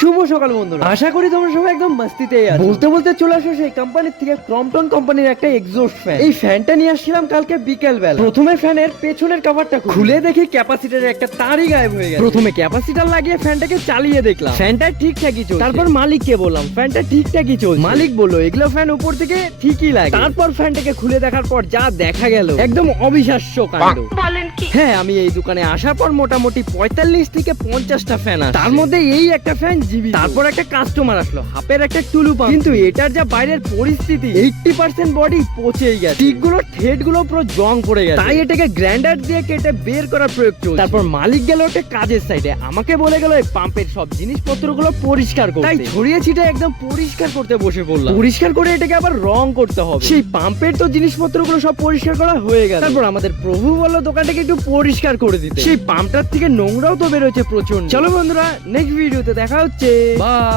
শুভ সকাল বন্ধুরা, আশা করি তোমরা সবাই একদম মস্তিতেই আছো। বলতে বলতে চলে আসো সেই কোম্পানির থেকে ক্রম্পটন কোম্পানির একটা এক্সস্ট ফ্যান। এই ফ্যানটা নিয়ে আসছিলাম কালকে বিকেল বেলা। প্রথমে ফ্যানের পেছনের কভারটা খুলে দেখি ক্যাপাসিটরের একটা তারই গায়েব হয়ে গেছে। প্রথমে ক্যাপাসিটর লাগিয়ে ফ্যানটাকে চালিয়ে দেখলাম, ফ্যানটা ঠিকঠাকই চলছে। তারপর মালিককে বললাম ফ্যানটা ঠিকঠাকই চলছে। মালিক বললো এগুলো ফ্যান উপর থেকে ঠিকই লাগে। তারপর ফ্যানটাকে খুলে দেখার পর যা দেখা গেল একদম অবিশ্বাস্য কাণ্ড। হ্যাঁ, আমি এই দোকানে আসার পর মোটামুটি 45 থেকে 50টা ফ্যান আছে, তার মধ্যে এই একটা ফ্যান জীবিত। তারপর একটা কাস্টমার আসলো, হাফের একটা টুলু পাম্প, কিন্তু এটার যা বাইরের পরিস্থিতি 80% বডি পচেই গেছে, টিকগুলো ঠেটগুলো পুরো জং পড়ে গেছে। তাই এটাকে গ্রাইন্ডার দিয়ে কেটে বের করার প্রয়োগ চলছে। তারপর মালিক গেল একটা কাজের সাইডে, আমাকে বলে গেল এই পাম্পের সব জিনিসপত্রগুলো পরিষ্কার করতে। তাই ছড়িয়ে ছিটে একদম পরিষ্কার করতে বসে পড়লাম। পরিষ্কার করে এটাকে আবার রং করতে হবে। সেই পাম্পের তো জিনিসপত্রগুলো সব পরিষ্কার করা হয়ে গেল। তারপর আমাদের প্রভু বললো দোকানটাকে একটু পরিষ্কার করে দিতে। সেই পাম্পটার থেকে নোংরাও তো বেরোচ্ছে প্রচন্ড। চলো বন্ধুরা, নেক্সট ভিডিওতে দেখা হচ্ছে। বাই।